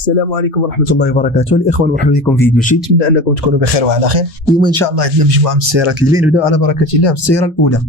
السلام عليكم ورحمة الله وبركاته. الإخوان مرحبا بكم في فيديو جديد، نتمنى أنكم تكونوا بخير وعلى خير. اليوم إن شاء الله عندنا مجموعة من السيارات اللي نبدأ على بركة الله بالسيارة الأولى،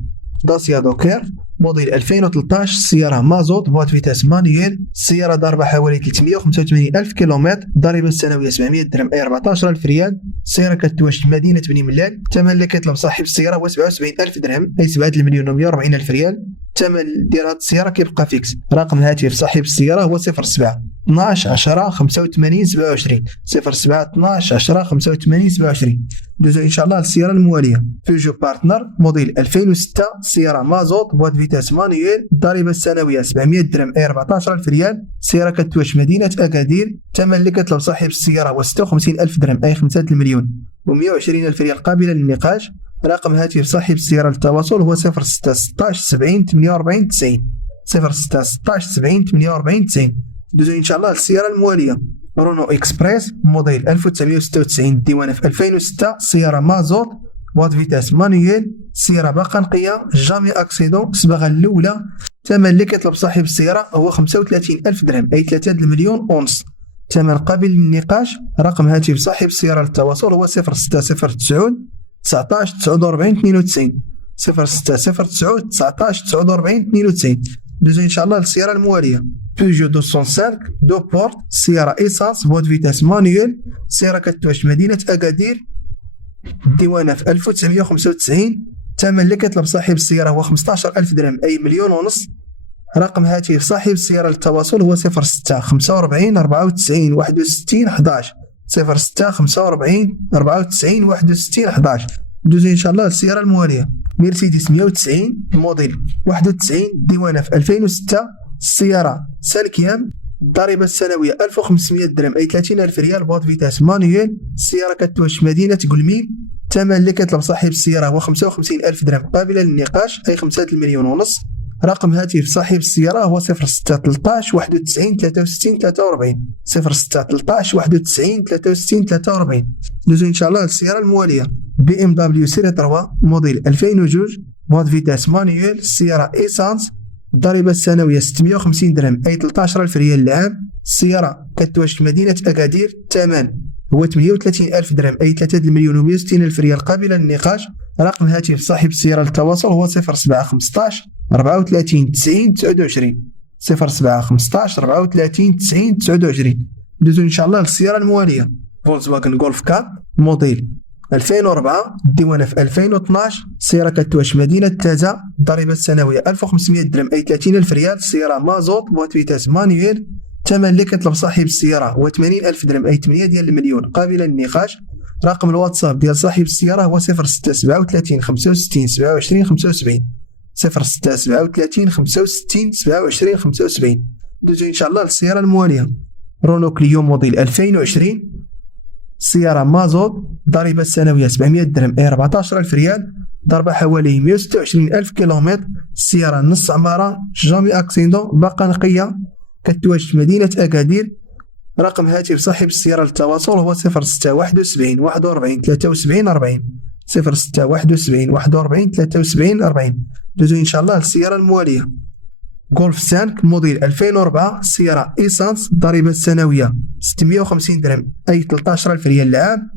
داسيا دوكير موديل 2013. السيارة مازوت بوات فيتاس مانيويل. السيارة ضاربة حوالي 385 ألف كيلومتر، الضريبة السنوية 700 درهم أي 14,000 ريال. السيارة كتواجد في مدينة بني ملال. الثمن اللي كيطلب صاحب السيارة هو 77 ألف درهم أي 7,140,000 ريال. الثمن ديال هاد السيارة كيبقى فيكس. رقم الهاتف صاحب السيارة هو 07 12 10 85 27 07 12 10 85 27. دوزو ان شاء الله للسيارة الموالية، بيجو بارتنر موديل 2006. السيارة مازوت بوات فيتاس مانيويل. الضريبة السنوية 700 درهم أي 14,000 ريال. السيارة كتواجد مدينة أكادير. الثمن اللي كتطلب صاحب السيارة هو 56 ألف درهم أي 5,120,000 ريال قابلة للنقاش. رقم هاتف صاحب السيارة للتواصل هو 06 16 70 48 90 06 16 70 48 90. دوزو ان شاء الله للسيارة الموالية، رونو اكسبريس موديل 1996. الديوانة في 2006. السيارة مازوت بوات فيتاس مانيويل. السيارة باقا نقية، جامي اكسيدون، الصباغة الأولى. الثمن اللي كيطلب صاحب السيارة هو 35 ألف درهم أي 3,100,000. ثمن قابل للنقاش. رقم هاتف صاحب السيارة للتواصل هو 0609 19 49 92 0609 19 49 92. دوزو ان شاء الله للسيارة الموالية، بيجو 205 دو بورت. السيارة ايسانس بوات فيتاس مانيويل. السيارة كتواجد مدينة أكادير. الديوانة في 1995. الثمن اللي كيطلب صاحب السيارة هو 15 ألف درهم أي 1,500,000. رقم هاتف صاحب السيارة للتواصل هو 06 45 94 61 11 06 45 94 61 11. دوزو ان شاء الله للسيارة الموالية، مرسيدس 190 موديل 91. ديوانة في 2006. السيارة سالكيام. الضريبة السنوية 1500 درهم أي 30,000 ريال بوات فيتاس مانيويل. السيارة كتواجد مدينة قلميم. الثمن اللي كيطلب صاحب السيارة هو 55 ألف درهم قابلة للنقاش أي 5,100,000. رقم هاتف صاحب السيارة هو 06 13 91 63 43 06 13 91 63 43. دوزو ان شاء الله للسيارة الموالية، بي ام دبليو سيري 3 موديل 2002 بوات فيتاس مانيويل. السيارة ايسانس. الضريبة السنوية 650 درهم أي 13,000 ريال العام. السيارة كتواجد مدينة أكادير. الثمن هو 38 ألف درهم أي 3,160,000 ريال قابلة للنقاش. رقم هاتف صاحب السيارة للتواصل هو 07 15 34 90 29 07 15 34 90 29. دوزو إن شاء الله للسيارة الموالية، فولكسواغن غولف 4 موديل 2004. الديوانة في 2012. السيارة كتواجد مدينة تازة. الضريبة السنوية 1500 درهم أي 30,000 ريال. السيارة مازوت بوات فيتاس مانيويل. الثمن اللي كتطلب صاحب السيارة هو 80 ألف درهم أي 8 ديال المليون قابلة للنقاش. رقم الواتساب ديال صاحب السيارة هو 06 37 65 27 75 06 37 65 27 75. دوزو إن شاء الله للسيارة الموالية، رونو كليو موديل 2020. السيارة مازوت. الضريبة السنوية 700 درهم أي 14,000 ريال. ضربة حوالي 126 ألف كيلومتر. السيارة نص عمارة، جامي أكسيدون، باقا نقية، كتواجد في مدينة أكادير. رقم هاتف صاحب السيارة للتواصل هو 06 71 41 73 40 06 71 41 73 40. دوزو إن شاء الله للسيارة الموالية، غولف 5 موديل 2004. السيارة ايسانس. الضريبة السنوية 650 درهم أي 13,000 ريال العام.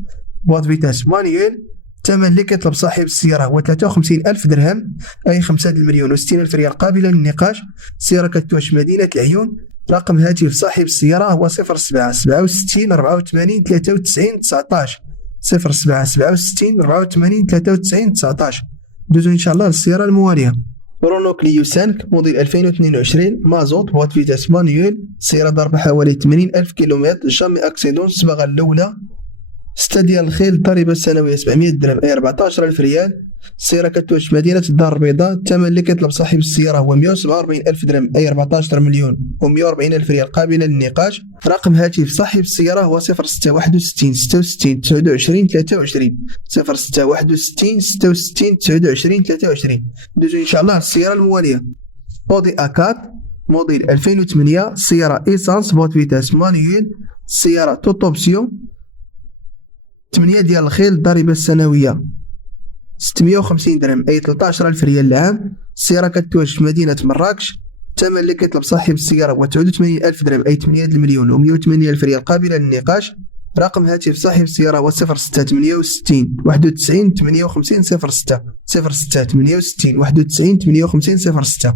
بوات فيتاس مانيويل. الثمن اللي كيطلب صاحب السيارة هو 53 ألف درهم أي 5,160,000 ريال قابلة للنقاش. السيارة كتواجد مدينة العيون. رقم هاتف صاحب السيارة هو 07 67 84 93 19 07 67 84 93 19. دوزو إن شاء الله للسيارة الموالية، رونو كليو 5 موديل 2022 مازوت بوات فيتاس مانيويل. السيارة ضاربة حوالي 80 ألف كيلومتر، جامي أكسيدون، الصباغة الأولى، 6 ديال الخيل. الضريبة السنوية 700 درهم أي 14,000 ريال. السيارة كتواجد مدينة الدار البيضاء. الثمن اللي كيطلب صاحب السيارة هو 147 ألف درهم أي 14,140,000 ريال قابلة للنقاش. رقم هاتف صاحب السيارة هو 06 61 66 29 23 06 61 66 29 23. دوزو إن شاء الله السيارة الموالية، أودي أكاد موديل 2008. السيارة ايسانس بوات فيتاس مانيويل. السيارة توتوبسيون 8 ديال الخيل. الضريبة السنوية 650 درهم أي 13,000 ريال العام. السيارة كتواجد في مدينة مراكش. الثمن اللي كيطلب صاحب السيارة هو 89,000 درهم، أي 8 المليون و180,000 ريال قابلة للنقاش. رقم هاتف صاحب السيارة هو 0668 91 58 06 06 68 91 58 06.